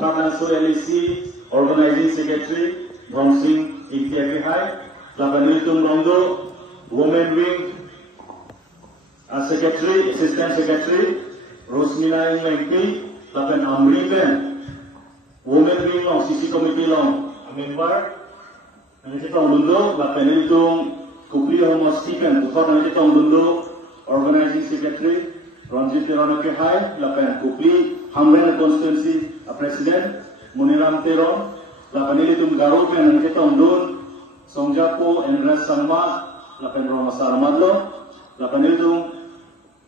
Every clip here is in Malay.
Kapanso LEC Organizing Secretary Dhom Singh Iktiaki Hai, Lapanilitum Rondo Women Wing Secretary, Assistant Secretary Rosmina Inglenki, Lapan Amri Ben Women Wing Long CC Committee Long Member, nanti tong dulu Lapanilitum Kupli Homo Stephen, Bukor nanti tong dulu Organizing Secretary Ranjit Teronake Hai, Lapan Kupli Hamren Constituency President Muniram Teron, Lapanilitum Garo Ben nanti tong dulu Songjapo Endres Sama, Lapan Roma Saramadlo, Lapanilitum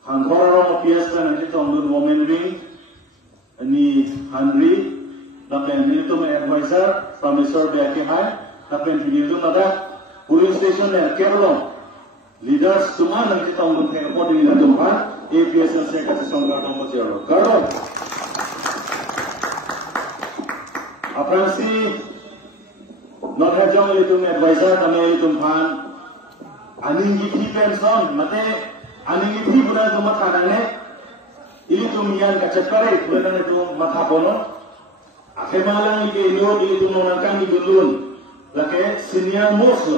Hanghorong PS Ben nanti tong dulu Women Wing ni Henry, Lapanilitum Advisor Professor Beake Hai, Lapanilitum ada Polling Station dan Kerala Leaders semua nanti tong dulu Tengok di dalam tempat APS saya kata Songgar Nomor Jero Garo Apransi not hajong ilitum advisor kami ilitum pan aning giti pension mate aning giti bulan tu mata dane ilitum yang kacakare bulan itu mata bono akhemalang ike ino ilitum nonangkan idulun lake senior most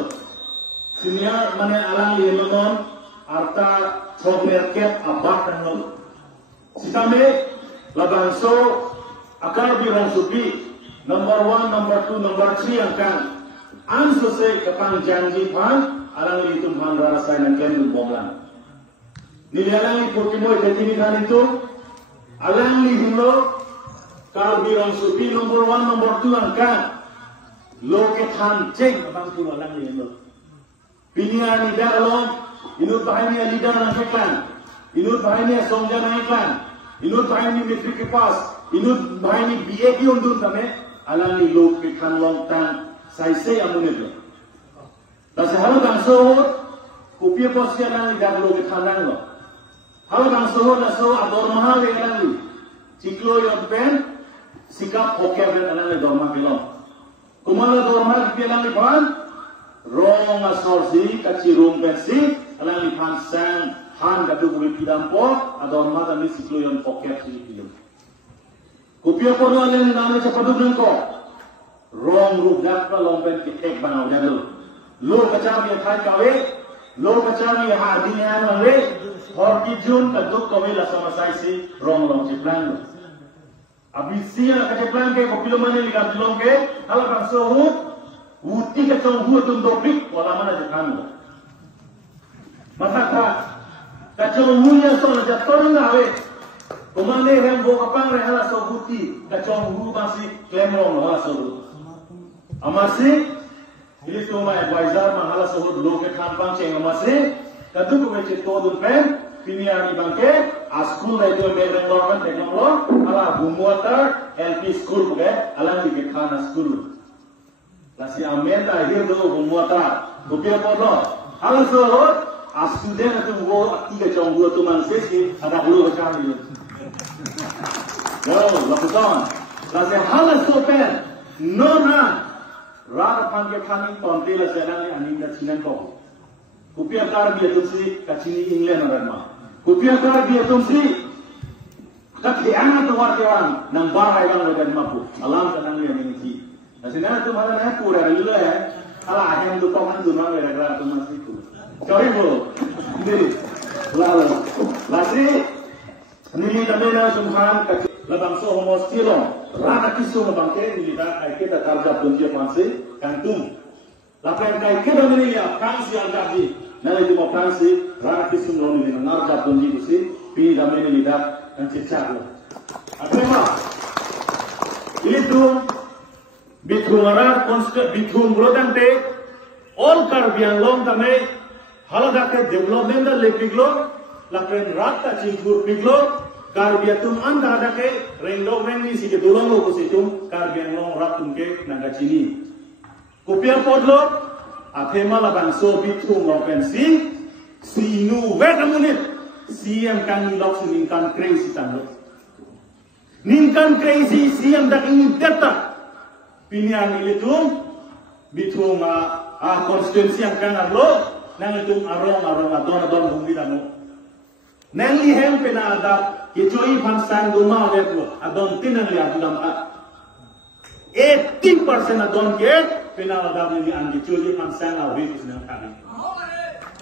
senior mana alang ilimun arta chomer ket abak kanol sitame labanso akar birong supi Number 1, number 2, number 3 yang kan ansose kapang janji pan alang litum pan rasa yang kan bonglan. Nilalang ipurkimoy ketini kan itu alang lihilo kal birong supi number 1, number 2 yang kan loke tan ceng kapang tu alang lihilo. Pinian ida along inut bahaya lidah nang keklan inut bahaya songja nang keklan inut bahaya metrik pas inut bahaya BA undun tame alang ni lok ke kan long tan sai sai amun itu. Tapi halau bangso kopi posisi alang ni dah lok ke kan lang lo. Halau bangso ador mahal ke alang ni. Ciklo yon pen sikap hoker ben alang ni dorma belong. Kumala dorma ke alang ni pan rong asor si kaci rum pen si alang ni pan sang han gadu buli pidam po ador mahal ni ciklo yon hoker si pidam. Kopiya ko na lang namin sa padugnan ko. Wrong root dat pa lompen kitek banaw jalo. Lo kacami khai kawe, lo kacami hadi yan mangwe. Horki June kaduk kawe la sama saisi wrong long chiplan. Abisia kachiplan ke kopilo mane ligat long ke hala kang sohu uti ka chong hu tum dopik wala mana jekan. Mataka kachong hu ya so la jaton ngawe. Kumane yang bo kapang rehala so buti kacong hu masih klemrong hala so amasi ini tu mai advisor mahala so lo ke khampang cheng amasi kadu ko che to dun pen piniani bangke a school na itu be government technology ala bumuata LP school ke ala di khana school lasi amenta here do bumuata kopia podo ala so a student tu wo atiga chong hu tu man sesi ada lo ka ni no, lakukan. Lase halas sopen, nona. Rara panggil kami tontela selang ni aning dah cinan kau. Kupiah kar dia tu si kacini England orang mah. Kupiah kar dia tu si katiana tu warkewan nang barai bang orang mah pu. Alam senang dia ni si. Lase nana tu mana nak kurang lula Alah ayam tu kau mana tu mana gara tu masih tu. Sorry bro. Ini lalu. Lase ni kami na sumhan labang so homo stilong rana kisu mabangke ni kita ai kita karja punjia pansi kantum lapan kai kita ni ya kansi algaji nalai tu mo kansi rana kisu no ni narja punji kusi pi dame ni dak kan cicak lo apa itu bithumara constant bithum brodan te all kar biang long tame halada ke development da lepiglo lapan rata cingkur piglo Karbia tum anda ada ke rendong rengi si ke tulong lo kusitum karbia long ratum ke naga cini. Kopia podlo apema la bangso bitum lo pensi si nu wet amunit si yang kan nilok si ningkan crazy tando. Ningkan crazy si yang dak ingin data pinian ilitum bitum konstitusi yang kan arlo nang itum arong adon bumi dano. Nang lihem pena ada Kicoi pan sang duma lepo adon tinan lihat dalam 80% adon ke penal ada ni andi cuci pansang awi isna kami.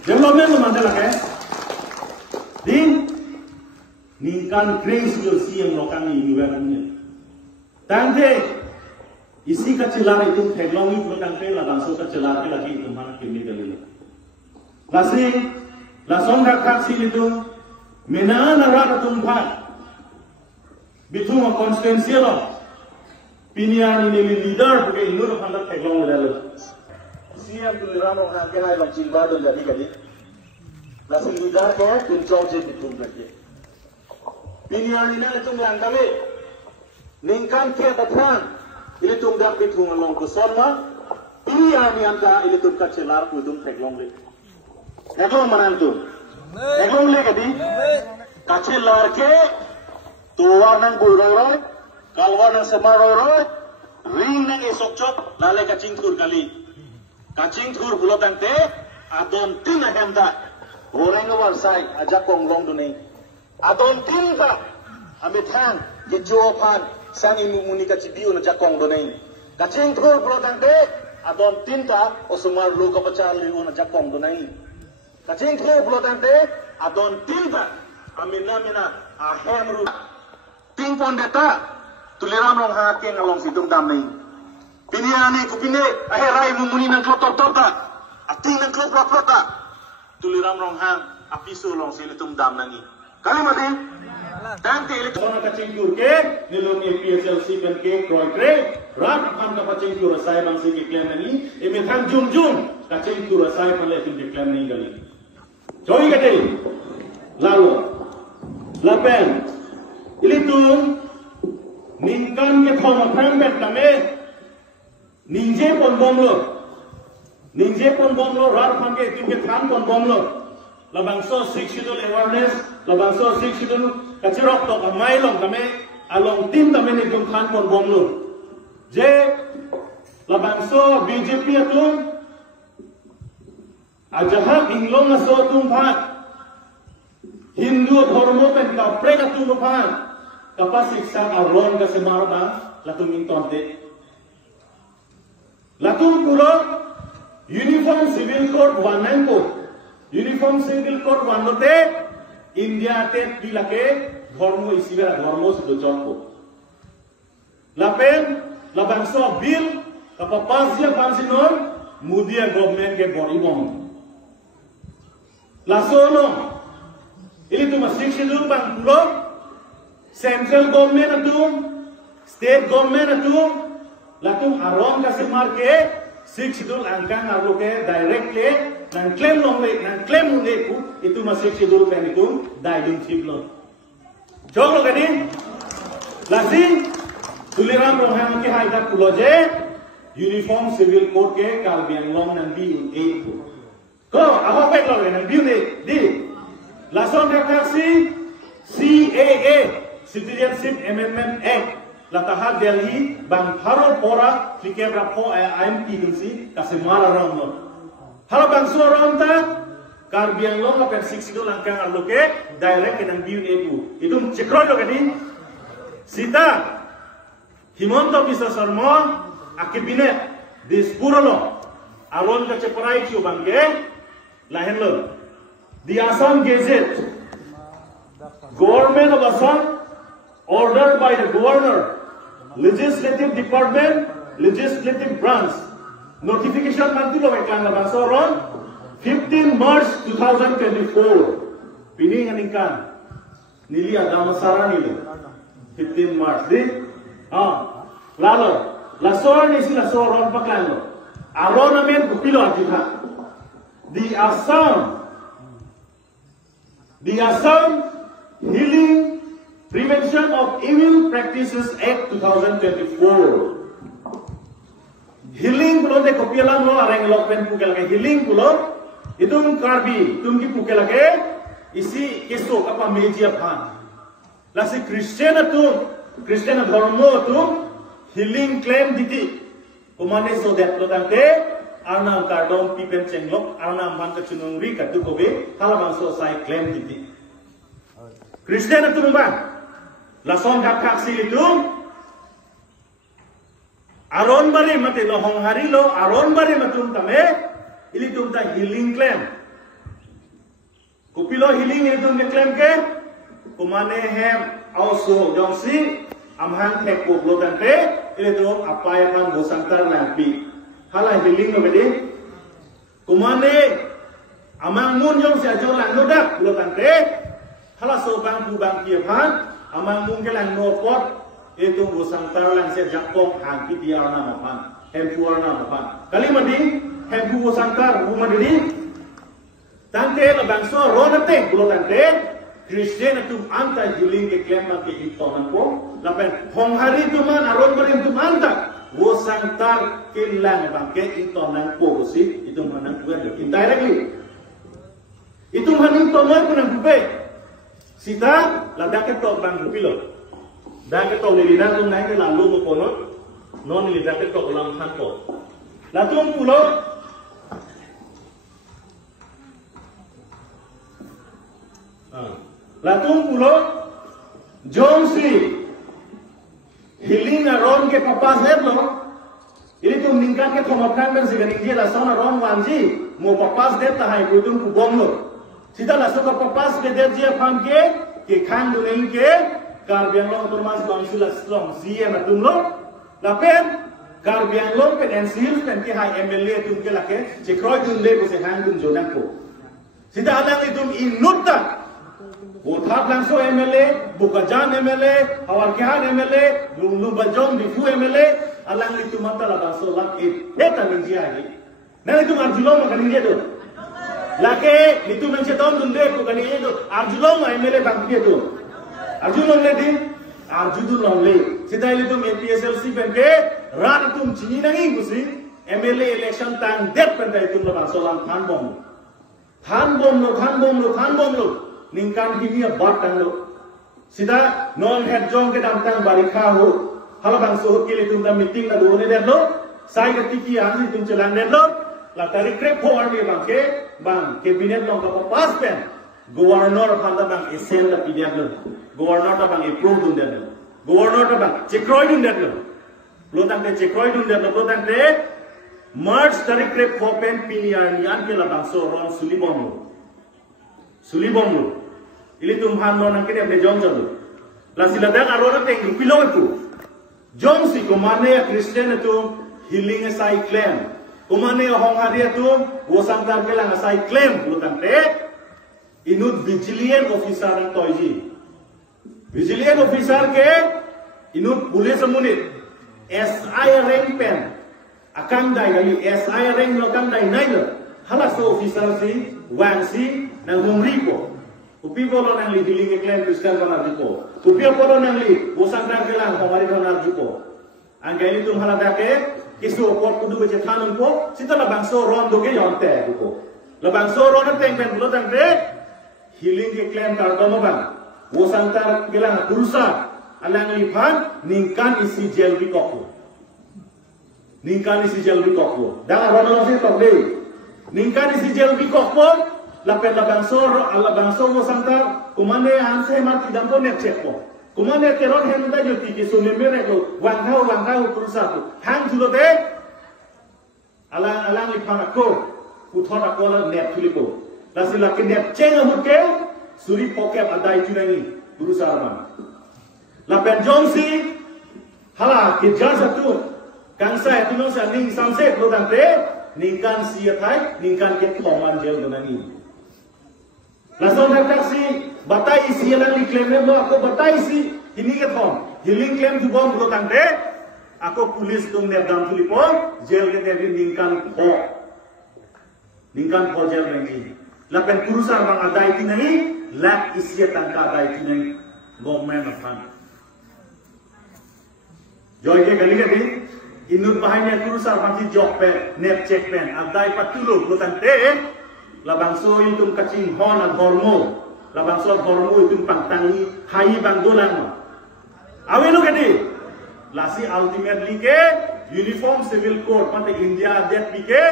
Development mandala ke? Din ningkan grace jo siang lokang ini berani. Tante isi kecilar itu teglongi bertante lah langsung kecilar lagi itu mana kini kali. Lasi langsung rakyat itu menana rakyat tumpan. Bitung konstituensi lo. Pinian ini leader bukan inur pandang teglong lalu. Siap tu ramong hakin ay bang cimba don jadi kali. Nasi leader ke tuncau je bitung lagi. Pinian ini itu yang kami ningkan ke datang ini tunggang bitung along kuson ma. Pinian yang ka ini tungkat celar udung teglong le. Teglong mana tu? Teglong le kadi. Kacelar ke tuan nang buroi. Kalwa ng samaroro, ring ng isokchok, lalay kaching tur kali. Kaching tur bulotang te, adon tin na hemda. Oreng warsay, ajak kong long dunay. Adon tin ba, amit hang, gijopan, sang imumuni kachibiyo na jakong dunay. Kaching tur bulotang te, adon tin ta, o sumarlo kapachaliyo na jakong dunay. Kaching tur bulotang te, adon tin ba, amina ahemru. Ting pon data, tuliram long hakin along situng damai. Piniani kupine aherai mumuni nang klop top ta. Ating nang klop ta. Tuliram long hang apiso long silitung dam nangi. Kali mati. Tante ile kona kacing ke nilong PSLC kan ke kroy kre. Rat kan ka kacing kur sai bang si claim nangi. Eme than jum kacing kur sai pale tin claim nangi gali. Joy kate. Lalu. Lapen. Ilitung ningkan ke thoma khang bet kame ningje pon bomlo rar phang ke tin ke than pon bomlo labangso sexual awareness labangso sexual kachirok to kamai long kame along tin kame ni tum than pon bomlo je labangso BJP atum ajaha inglong aso tum phan Hindu dharmo pen ka preka tum phan kapasik sang aron ka semarba latung intonte latung pulo uniform civil code 194 te India te pilake dharmo isibera dharmo se jompo lapen labangso bill kapapasya pansinon mudia government ke boribong lasono ili tu masik schedule bang pulo Central government atum, state government atum, latum arom kasi marke, 6 schedule angkang aruke directly, nang claim long le, nang claim le ku, itu masih schedule penikum, daidung tiplon. Jong lo kadi, lasing, tuliram rohang ke haidak puloje, uniform civil code ke kalbiang long nang biun e ku. Ko, apa pek lo nang biun e, di, lason kaksi, CAA. Citizenship Amendment Act latahar Delhi bang haro pora fikir rapo IMP dunsi kasemara ramno halo bang suara ta karbiang long akan 6 itu langkang aloke direct nang biun itu cekroyo kadi sita Himonto Biswa Sarma akibinet dispurolo alon ka ceparai chu bangke lahen lo the Assam Gazette Government of Assam ordered by the governor, legislative department, legislative branch. Notification mantulo iklan labang soron 15 March 2024. Pining aningkan nili ada masara nili 15 March di. Lalu lasoran isi lasoran paklano. Aron namin kupilo agita. The Assam Healing Prevention of Evil Practices Act 2024. Healing pulo de kopialan lo areng lokpen pukel ke healing pulo itung karbi tumki pukel ke isi keso kapa media phan. Lasi Christian dharmo tu healing claim diti kumane so that lo tante arna kardom pipen chenglok arna man ka chunungri ka tu kobe halabang so sai claim diti. Christian tu mbang Lason kak si itu Aron bari mate lo hong hari lo aron bari matum tame ili tum ta healing claim. Kupilo healing ili tum claim ke kumane hem also jongsi amhan tek pok lo tante ili tum apai pan bosantar lampi. Hala healing lo bedi kumane amang mun jong si ajo lang nodak lo tante hala so bang ku bang kia pan amang mun ke lang no pot itu bosantar lang si jakong hang pitiar na mapan hempuar na mapan kali mandi hempu bosantar rumah diri tante la bangso ronate lo tante Christian tu anta healing ke claim ke itonan ko lapen hong hari tu man aron berin tu anta bosantar ke lang bang ke itonan ko si itu manang kuat indirectly itu hanin tomoy punang bupe sita ladak ke tok bang bupilo dak ke tok lilinan tung nai ke lalu mo kono non lidak ke tok lang han ko latung pulo latung pulo jongsi healing aron ke papas heblo ini tu ningkat ke thomakan ben sigan inje la sona ron wanji mo papas det ta hai kutung ku bomlo sita la soka papas ke det je pham ke khang du nei ke kar biang lo turmas bangsu la strong zie na tumlo la pen kar biang lo pen NCL pen ke hai MLA tum ke la ke je kroi dun le ko se hang dun jodan ko sita alang itum inutta Uthap langsung MLA, Bukajan MLA, Awarkihan MLA, Lumlu Bajong, Difu MLA, alang itu mata lah bangsa lak eta ninja ni. Nah itu arjulong makan ninja tu. Lake itu mencetam dunde ko kani itu arjulong MLA bang dia tu. Arjulong le din, arjulong le. Sida itu MPSLC pente, rat itu cini nangi musi. MLA election tang det pente itu lah bangsa lak than bom lo. Ningkan hini bat tanglo sida non head jong ke dam tang barikha ho hala bang so ke litum da meeting na do ne der lo sai ka tiki ani tum chelang der lo la tarik krep ho army bang cabinet long ka pass pen governor phanda bang esen da pidyak lo governor ta bang approve dun der lo governor ta bang chekroi dun der lo tang te chekroi dun der lo tang te march tarik krep ho pen piniar ni an ke la bang so ron sulibom lo ili tumhan non angke ne jong jong la sila dak arona teng pilo itu jong si komane ya Christian itu healing sai claim komane hong hari itu wosang tar ke lang sai claim lutan te inut vigilante officer ang toiji vigilante officer ke inut police munit SI rank pen akan dai gali SI rank lo kan dai nai lo hala so officer si wan si nang humriko upi bolo nang li healing claim Christian banar juko upi bolo nang li bosang dar kelang kamari banar juko angkai ini tum halada ke kisu pot kudu beje thanam ko sita la bangso ron do ke yonte juko la bangso ron teng ben bulo tang de healing ke claim tar do bang bosang tar kelang kurusa alang li phan ningkan isi gel bi kokko dang ron si tok de ningkan isi gel bi kokko lapen la bangso mo santar kumane anse mar tidam ko net check ko kumane teron hen da joti ke so memere ko wangau kurusa ko hang julo de alang li phana ko uthona ko la net thuli ko la sila ke net chenga huke suri poke adai chunani kurusa man lapen jongsi hala ke jaza tu kangsa tu no sa ning samse lo tante ningkan sia thai ningkan ke thoman jel donani Langsung taksi batai isi yang li claim lo aku batai isi ini ke thom healing claim tu bom lo tante aku polis tung ne dam tulipo jail ke ne ningkan ko jail nengi lapen kurusan bang adai ti nahi lak isi tangka adai ti nahi government of fund joy ke gali ke di inut bahaya kurusan bang ti job pen nep check pen adai patulo lo tante labangso itu kacing hon at hormo labangso hormo itu pangtangi hai bangdolan awelo kedi lasi ultimately ke uniform civil code mate India det pike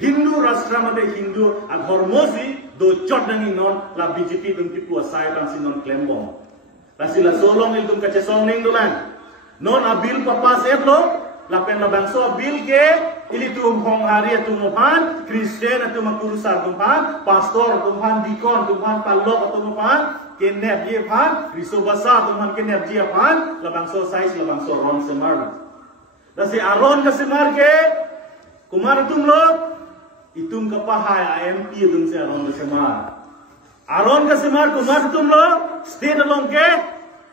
Hindu rashtra mate Hindu at hormosi do chot nangi non la BJP tum ki pu sai bang sinon claim bom lasi la solong itu kace song ning dolan non abil papas etlo lapen labang so bil ke ili tum hong hari tumpan Kristen tum kurusar tumpan pastor tumpan dikon tumpan palok tumpan kenep ye pan riso basa tumpan kenep je pan labang so size labang so ron semar dasi aron ka semar ke kumar tum lo itum ka pahai IMP tum se aron ka semar aron ka semar kumar tum lo state along ke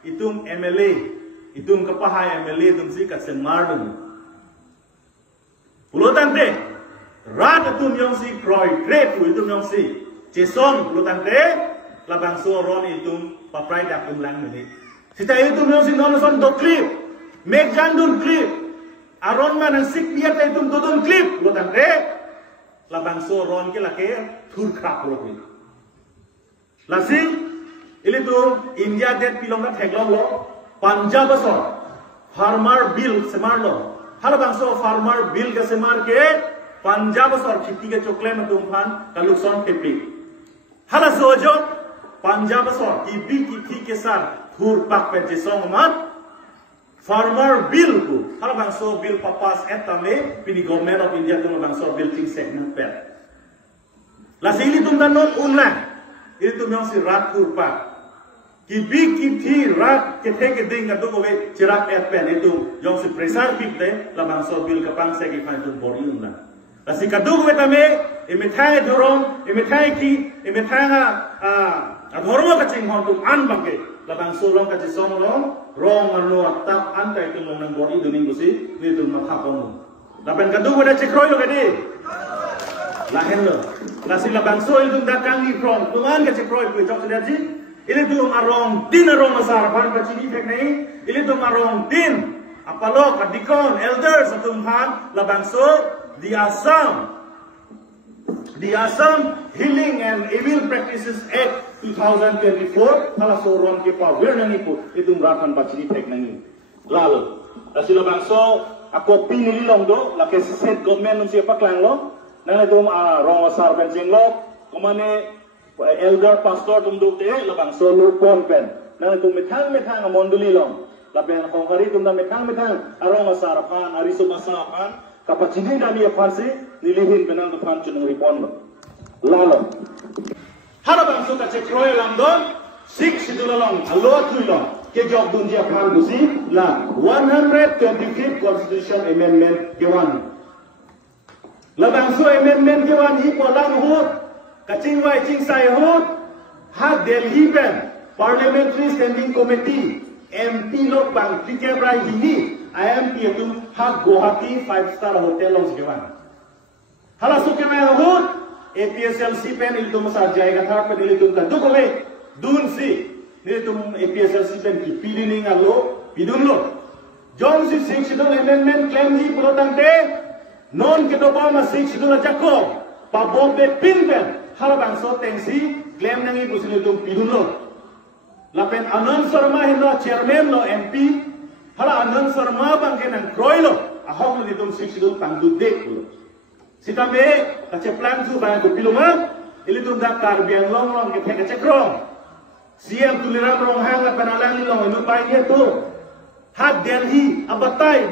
itum MLA itum ka pahai MLA tum si ka semar dum Pulutante, rat tum yang si kroy, krep itum yang si, Jason pulutante, labang so ron itum paprai dak tum lang ni. Sita itum yang si nonoson do klip, make jandun klip, aron man ang sik biat itum dodon klip pulutante, labang so ron ke lake thur krap pulutni. Lasing, ili tum India det pilong na theglong lo, Punjab asor, farmer bill semar lo. Halo bangso farmer bill ke semar ke Punjab sor khiti ke chokle में तुमफान कलुक्सन टिपी हला सोजो Punjab sor की थी के साथ थूर पाक पे जिसों मत farmer bill को हला बंसो bill पापास एतमे पिनी government of India तुम बंसो bill चिंग segment पे लासिली तुम दा नोट उन्ला ini तुम yang si rat थूर पाक की थी रात के थे के दिन का दुको वे चिराग एपन itu yang si presar pipte labang so bil ka pang se ki fan tu bori una lasi ka duko tame imithai dorong imithai ki imithai a dhormo ka ching hon tu an bangke labang so long ka chi som long rong anu tap an kai tu long nang bori duning gusi ni tu ma khapong laban ka duko da chikroy lo ka di lahen lo lasi labang so itu da kang ni from tuan ka chikroy ku chok da ji Ili tu marong din arong masar pan pacini fek nei. Ili tu marong din apalok adikon elders atumhan labangso the Assam Healing and Evil Practices Act 2024 hala soron ke power nani pu itum rakan pacini fek nani. Lalu asila bangso ako pinili long do la ke state government nung siapa klang lo nang itum rong masar ben jinglo kumane elder pastor tum duk te labang solo pon pen nang tum methang monduli long laben khong hari tum na methang arong asarapan ariso masapan kapachini dami afansi nilihin benang tu pan chunung ripon lalo harabang so ka chekroy lang don 6 sidula long alo thui long ke job dunjia pan gusi la 125th constitution amendment ke wan labang so amendment ke wan hi polang hut Kacing wai cing sai hut hat Delhi pen Parliamentary Standing Committee MP lok bang tikep rai hini IMP itu hat Guwahati 5-star hotel long sekewan hala suke mai hut APSLC pen itu masa jayga thar pen itu ka dukole dun si ni tum APSLC pen ki pilining allo pidun lo John si 6 schedule amendment claim hi pulotante non ke dopa ma 6 schedule jakko pa bombe pin pen hala bangso tensi claim nangi busili tum pidun lo lapen Anand Sharma hino chairman lo MP hala Anand Sharma bangke nang kroy lo ahok ni tum 6 schedule pangdu dek lo sitambe kache plan tu bang ko piluma ili tum da karbiang long ke thek kache krong CM tuliram rong hang la panalang ni long inu pai ye tu hat Delhi batai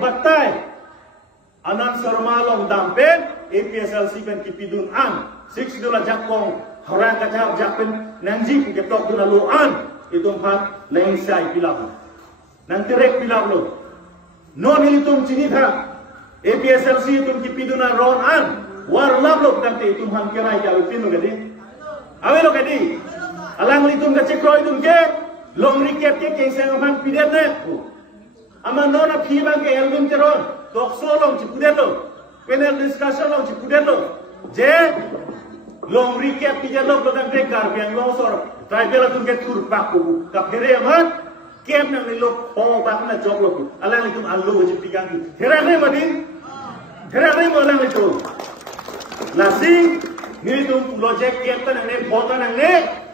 Anand Sharma long dampe APSLC pen kipidun an 6 dola jakong orang kata jakpen nanji ke tok duna lo an itu pan nang sai pilap nang terek pilap lo non hitung cini tha APSLC itu kipiduna ron an war lab lo tante itu han kerai ka upin lo gadi awe lo gadi alang litung ka chekro itu ke long recap ke keng han pidet ne ama non a phi bang ke album teron tok so long chipudet lo panel discussion long chipudet lo je long recap pijet lo tang te karbiang lo sor tribal tu ke tur paku ka phere amat kem nang lo ho bak na job lo alang litum allo je pigang thera ne madi thera ne molang itu nasi ni tu project kem tan ne phota nang ne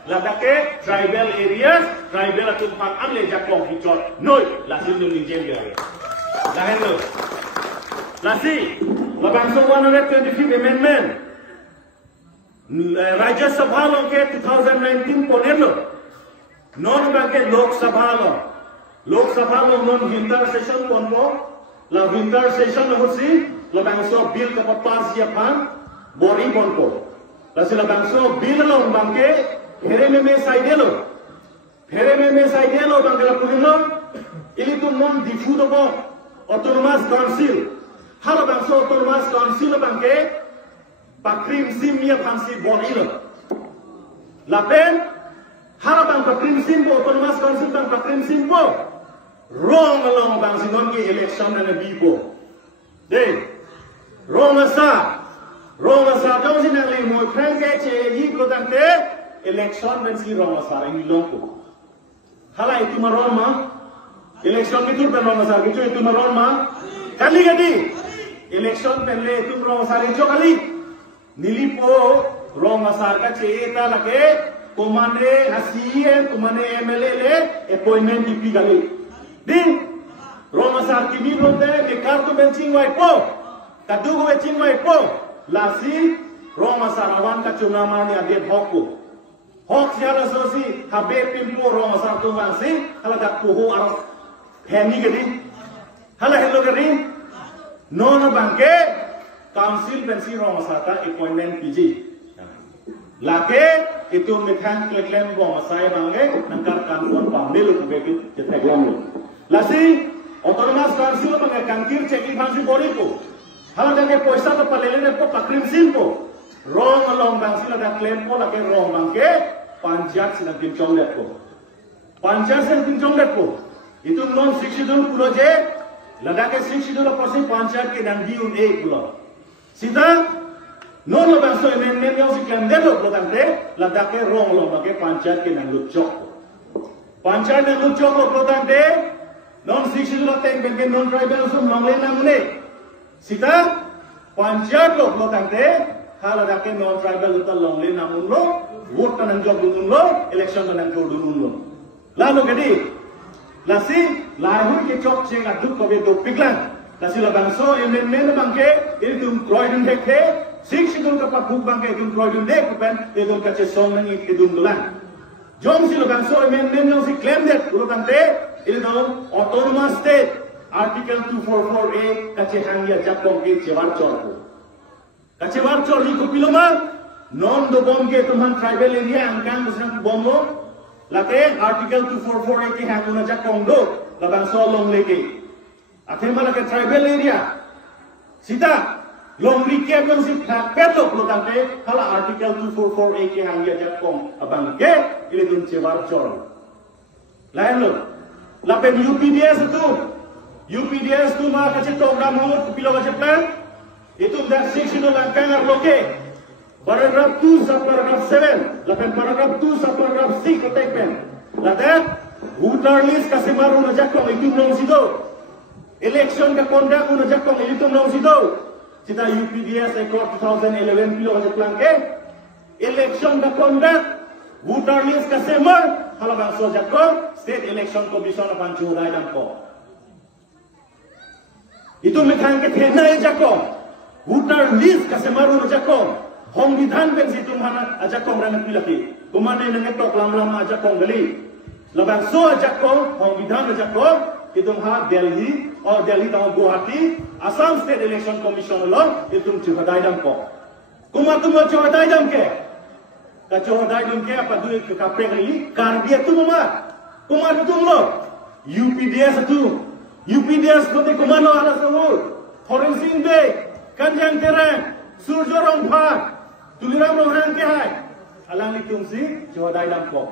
ladake tribal areas tribal tu pak am le jakong hijot noi nasi nu ni jem ya lahen lo nasi labang so 125th amendment Rajya Sabha lo ke 2019 poner lo non ba ke Lok Sabha lo non winter session pon mo la winter session lo si la bangso bill ka pas ya pan bori bonko la si la bangso bill lo bangke here me side lo bangke la pulino ili tu non difudo bo autonomous council hala bangso autonomous council bangke pakrim simia pansi bori lo la pen hala bang pakrim sim bo autonomous council bang pakrim sim bo wrong along bang sinon ki election na bibo de wrong asa dong sin ali mo kran ke che yi ko dante election ben si wrong asa ini loko hala itu maroma election itu ben wrong asa itu maroma kali gadi election ben le itu wrong asa itu kali nilipo wrong asa ka che ta lake kumane asien kumane MLA le appointment ipi kali di Roma sar kimi ronde ke kartu benching wai po kadugo benching wai po lasi Roma sar awan ka chunama ni ade hokku hok siara sosi habe pimpo Roma sar tu wasi hala dak puhu ar hemi gedi hala hello gedi nona bangke council bensi Roma sar ka appointment PG lake itu methan klem Roma sar bange nangkar kantor pamelu begitu jeteklam lasi autonomous council mengenai kangkir cekik bangsi boriku hal dengan poisa tu palelene ko pakrim simpo wrong along bangsi ada claim ko lagi wrong bangke panjat sedang kincong lepko panjat sedang kincong lepko itu non 62 pulau je ladake 62% panjat ke dan diun pulau sida non bangso men yang si claim dedo ko tante ladake wrong along bangke panjat ke dan lucok panjat dan lucok ko tante non 62 ten ben non tribal sum longle namune sita panjat lo tante hala dake non tribal uta longle namun lo vote tanan job dun lo election tanan job dun lo lalu gadi lasi lahu ke chok cheng adu ko be do piglan lasi la bangso men bangke ini tum kroidun dekhe 62 ka pabuk bangke tum kroidun dek pen edon ka che song nang idun dulan jom si la bangso men yang si claim det lo tante ini dalam autonomous state article 244A kacehang ya jakong ke cewar cor iko piloma non do bom ke tuhan tribal area angkang busang bombo lake article 244A ke hanguna jakong do labang solong leke akhirnya lake tribal area sita long rike bang si peto plotante kala article 244A ke hang ya jakong abang ke ini dun cewar cor lain lo lapen UPDS tu mah kacik program hamut pilo kacik plan itu dah 6 langkah ngarloke paragraph 2 sa paragraph 7 lapen paragraph 2 sa paragraph 6 kotek pen ladat voter list kasi maru na jakong itu nong sido election ka conduct na jakong itu nong sido sita UPDS record 2011 pilo kacik plan ke election ka conduct voter list kasi mar halabang so jakong State Election Commission apan curai dan ko. Itu metang ke tenai jakong. Voter list kasemaru jakong. Hong bidhan pen situ mana ajakong rangat pilaki. Kumane nangetok lam-lam ajakong gali. Labang so ajakong hong bidhan ajakong itu ha Delhi or Delhi tang Guwahati Assam State Election Commission lo itu curai dan ko. Kumatumo curai dan ke. Kacurai dan ke apa duit ke kapeng ini kardia tu mama. Kumar itu lo, UPDS pun kumano ala sahur, forensik be, kanjang terang, surjorong phat, tuliram rohang ke hai, alang litung si, coba dai dam kok.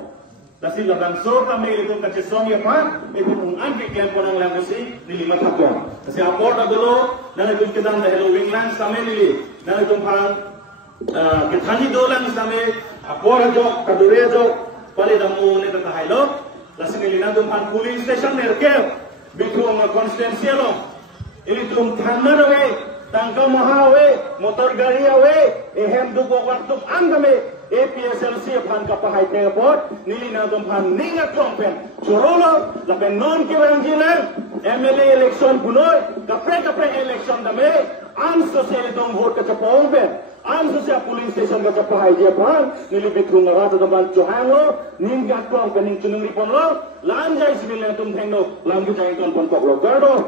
Lasi labang so kami itu kacesong ya phat, itu ungan ke kian ponang lang si, di 5 tahun. Lasi apor dah dulu, dan itu kita dah hello wingland kami ni, dan itu phat, kita ni dolang kami, apor ajo, kadure ajo, pada damu ni tetap hello. Lasing ilina tum pan police station nerke bitung constituency lo ili tum thanar we tangka maha we motor gari we ehem du go waktu angame APSLC pan ka pahai te pot nilina tum pan ninga trompen chorolo la pen non ke wangilar MLA election bunoy kapre election dame an social dong vote ka chapong pen an social police station ka pahai je pan nili bitung ra ta ban chohang lo ninga trompen ning chunung ripon lo lan jai sini tum thengno lam bu jai kon pon kok lo gardo